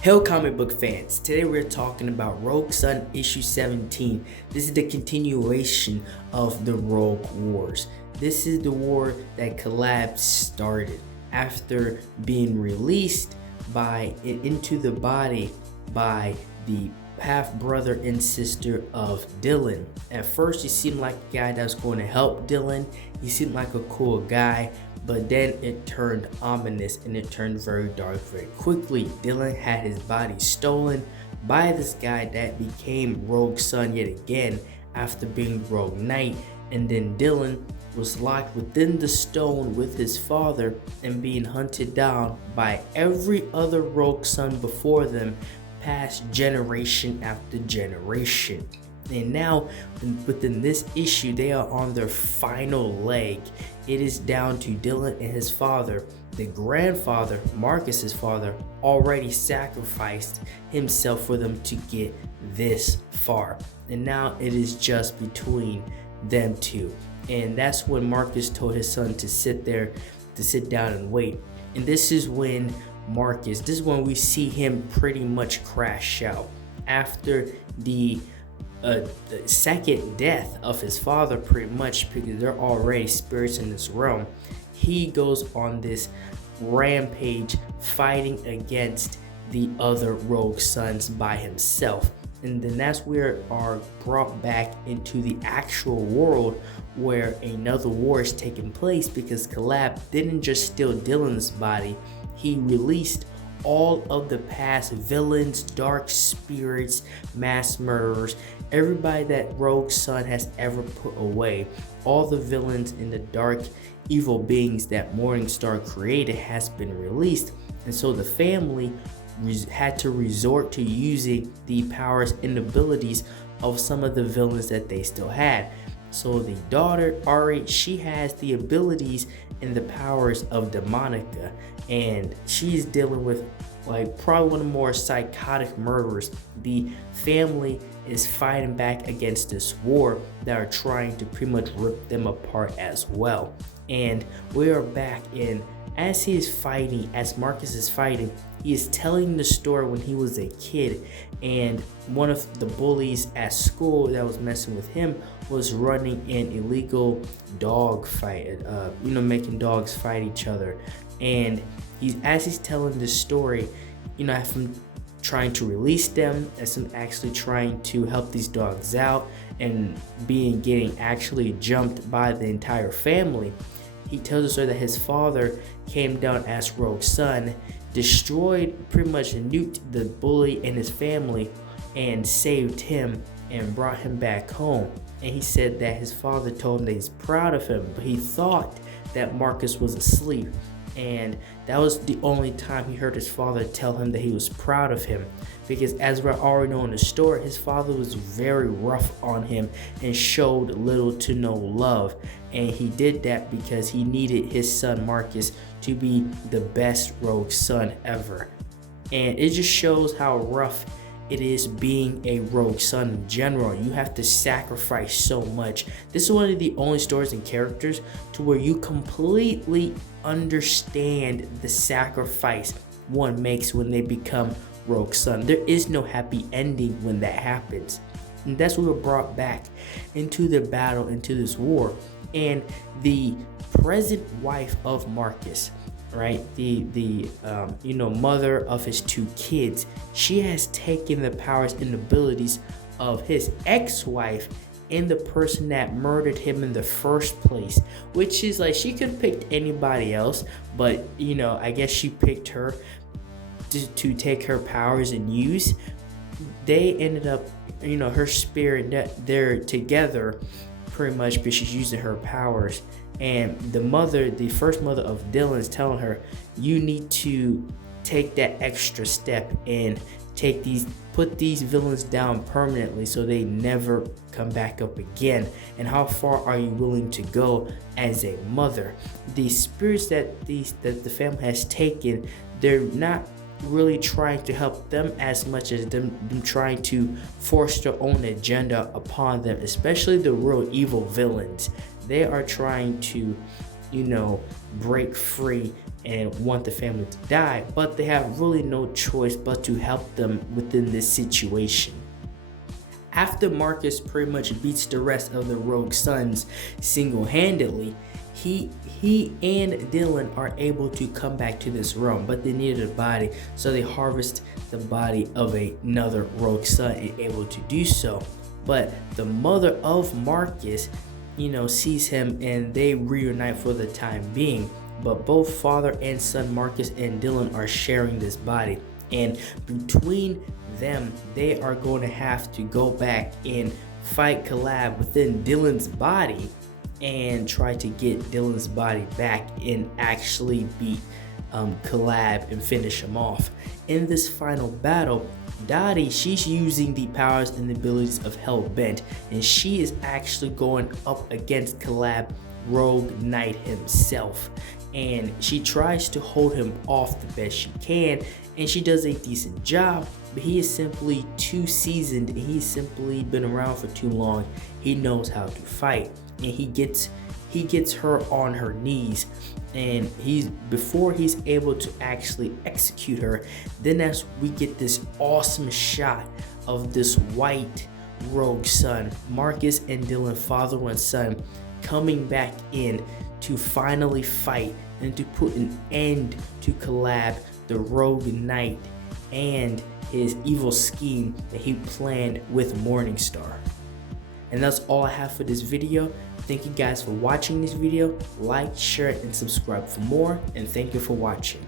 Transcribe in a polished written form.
Hello comic book fans, today we're talking about Rogue Sun issue 17. This is the continuation of the Rogue Wars. This is the war that Collab started after being released into the body by the half brother and sister of Dylan. At first he seemed like a guy that was going to help Dylan. He seemed like a cool guy, but then it turned ominous and it turned very dark very quickly. Dylan had his body stolen by this guy that became Rogue Sun yet again after being Rogue Knight, and then Dylan was locked within the stone with his father and being hunted down by every other Rogue Sun before them, past generation after generation. And now within this issue they are on their final leg. It is down to Dylan and his father. The grandfather, Marcus's father, already sacrificed himself for them to get this far, and now it is just between them two. And that's when Marcus told his son to sit down and wait. And this is when we see him pretty much crash out after the second death of his father, pretty much, because they're already spirits in this realm. He goes on this rampage fighting against the other Rogue Sons by himself. And then that's where are brought back into the actual world where another war is taking place, because Collab didn't just steal Dylan's body, he released all of the past villains, dark spirits, mass murderers, everybody that Rogue Sun has ever put away. All the villains and the dark evil beings that Morningstar created has been released, and so the family had to resort to using the powers and abilities of some of the villains that they still had. So the daughter, Ari, she has the abilities and the powers of Demonica, and she's dealing with probably one of the more psychotic murderers. The family is fighting back against this war that are trying to pretty much rip them apart as well. And we are back in, as Marcus is fighting, he is telling the story when he was a kid, and one of the bullies at school that was messing with him was running an illegal dog fight, making dogs fight each other. And as he's telling this story, have him trying to release them, as him actually trying to help these dogs out, and getting actually jumped by the entire family. He tells the story that his father came down as Rogue Sun, destroyed, pretty much nuked the bully and his family, and saved him and brought him back home. And he said that his father told him that he's proud of him, but he thought that Marcus was asleep. And that was the only time he heard his father tell him that he was proud of him, because as we already know in the story, his father was very rough on him and showed little to no love. And he did that because he needed his son Marcus to be the best Rogue Sun ever. And it just shows how rough it is being a Rogue Sun in general. You have to sacrifice so much. This is one of the only stories and characters to where you completely understand the sacrifice one makes when they become Rogue Sun. There is no happy ending when that happens. And that's what we're brought back into the battle, into this war. And the present wife of Marcus, right, the mother of his two kids, she has taken the powers and abilities of his ex-wife and the person that murdered him in the first place, which is she could have picked anybody else, but I guess she picked her to take her powers and use. They ended up, her spirit, that they're together pretty much because she's using her powers. And the first mother of Dylan is telling her, you need to take that extra step and put these villains down permanently so they never come back up again. And how far are you willing to go as a mother? The spirits that the family has taken, they're not really trying to help them as much as them trying to force their own agenda upon them, especially the real evil villains. They are trying to break free and want the family to die, but they have really no choice but to help them within this situation. After Marcus pretty much beats the rest of the Rogue Sons single-handedly, he and Dylan are able to come back to this realm, but they needed a body, so they harvest the body of another Rogue Son and able to do so. But the mother of Marcus, sees him and they reunite for the time being. But both father and son Marcus and Dylan are sharing this body, and between them, they are going to have to go back and fight Calab within Dylan's body and try to get Dylan's body back and actually beat Calab and finish him off. In this final battle, Dottie, she's using the powers and abilities of Hellbent, and she is actually going up against Calab Rogue Knight himself, and she tries to hold him off the best she can, and she does a decent job, but he is simply too seasoned and he's simply been around for too long. He knows how to fight, and he gets her on her knees, and before he's able to actually execute her, then as we get this awesome shot of this white Rogue Son, Marcus and Dylan, father and son, coming back in to finally fight and to put an end to Calab, the Rogue Knight, and his evil scheme that he planned with Morningstar. And that's all I have for this video. Thank you guys for watching this video. Like, share, and subscribe for more, and thank you for watching.